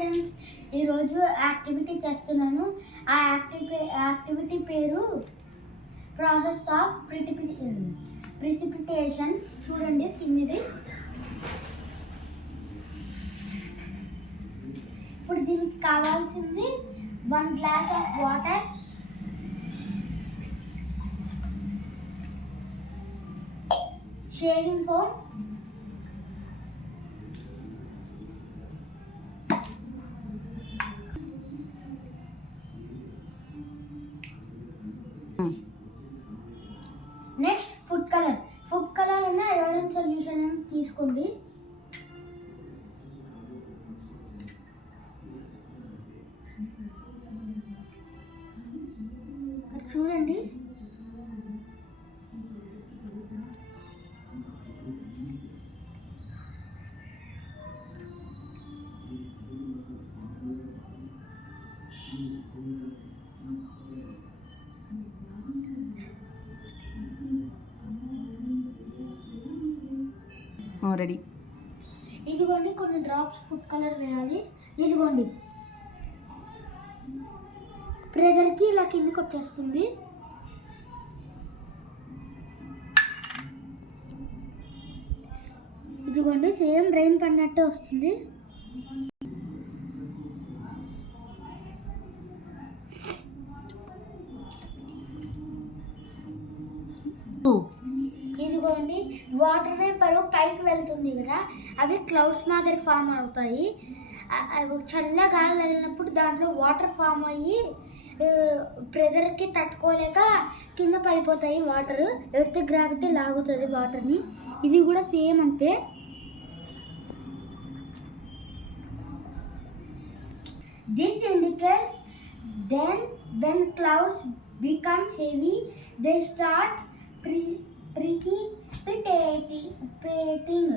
ఫ్రెండ్స్, ఈరోజు యాక్టివిటీ చేస్తున్నాను. ఆ యాక్టివిటీ పేరు ప్రాసెస్ ఆఫ్ ప్రిసిపిటేషన్. చూడండి కిందిది. ఇప్పుడు దీనికి కావాల్సింది 1 glass of water, shaving foam, next food colour అన్న అయోడిన్ సొల్యూషన్ అని తీసుకోండి. చూడండి, రెడీ. ఇదిగోండి కొన్ని డ్రాప్స్ ఫుడ్ కలర్ వేయాలి. ఇదిగోండి, ప్రెజర్కి ఇలా కిందకి వచ్చేస్తుంది. ఇదిగోండి, సేమ్ రెయిన్ పడినట్టే వస్తుంది. ఇదిగోండి, వాటర్ వేపర్ పైకి వెళ్తుంది కదా, అవి క్లౌడ్స్ మాదిరి ఫామ్ అవుతాయి. చల్లగా గాలి తగిలినప్పుడు దాంట్లో వాటర్ ఫామ్ అయ్యి ప్రెజర్కి తట్టుకోలేక కింద పడిపోతాయి వాటర్. ఎర్త్ గ్రావిటీ లాగుతుంది వాటర్ని. ఇది కూడా సేమ్ అంతే. This indicates then when clouds become heavy, they start precipitating.